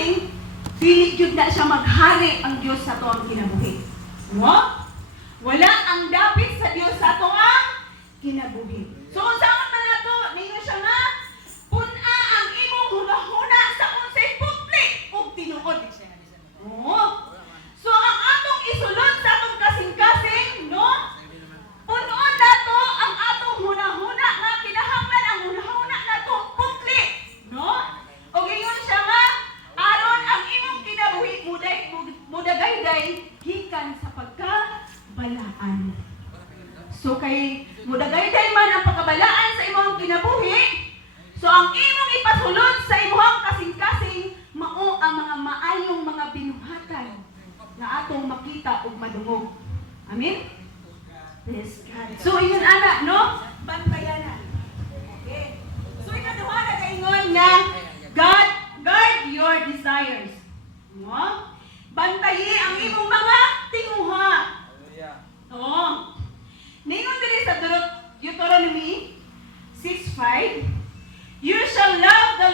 kasing dili jud na siya maghari ang Dios sa tuang kinabuhi. No? Wala ang dapit sa Dios sa tuang kinabuhi. So unsa man nato ninyo siya nga pun-a ang imong hunahuna sa unsay putli ug tinuod. Oh. So ang atong isulod sa atong kasing-kasing, no? Punuon nato ang atong hunahuna nga kinahanglan ang hunahuna nato putli, no? O ingon siya nga aron ang imong kinabuhi mudagayday gikan sa pagkabalaan. So kay mudagayday man ang pagkabalaan sa imong kinabuhi, so ang imong ipasulod sa imong kasing-kasing mao ang mga maayong mga binuhatan na atong makita ug madungog. Amen? Yes, God. So yun ana, no? Bantayanan. Okay. So ikaduha na kaingon nga God, guard your desires. No? Bantayi ang imong mga tinguha. Oo. Ningon diri sa Deuteronomy 6:5, you shall love the